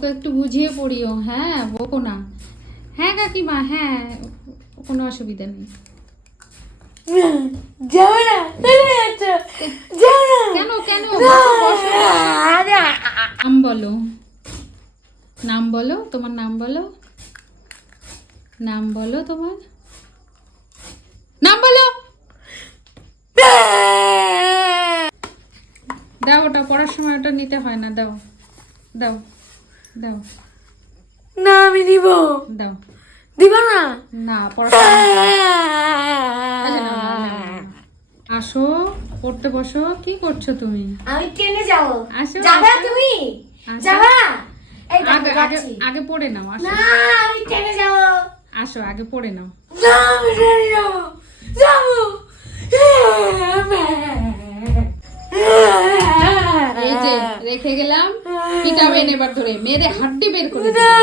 ওকে একটু বুঝিয়ে পড়িও, হ্যাঁ বকো না। হ্যাঁ কাকিমা, হ্যাঁ কোনো অসুবিধা নেই। যাও না, যাও না। কেন কেন বসো, বসো। নাম বলো, নাম বলো, তোমার নাম বলো, নাম বলো, তোমার নাম বলো। দাও ওটা, পড়ার সময় ওটা নিতে হয় না, দাও দাও দাও না আমি দিব, দাও। দিব না। না পড়ার সময় আচ্ছা, নাও, নাও, নাও, নাও, নাও। আসো পড়তে বসো। কি করছো তুমি? আমি ট্রেনে যাব। আসো, যাবা আসো। তুমি? আসো। যাবা? এই দেখো আগে আগে যাচ্ছি। আগে পড়ে নাও, আসো না আমি ট্রেনে যাব। আসো আগে পড়ে নাও। না আমি ট্রেনে যাব, যাব। এই যে রেখে গেলাম, পিটাবেন এবার ধরে, মেরে হাড্ডি বের করে দেবো।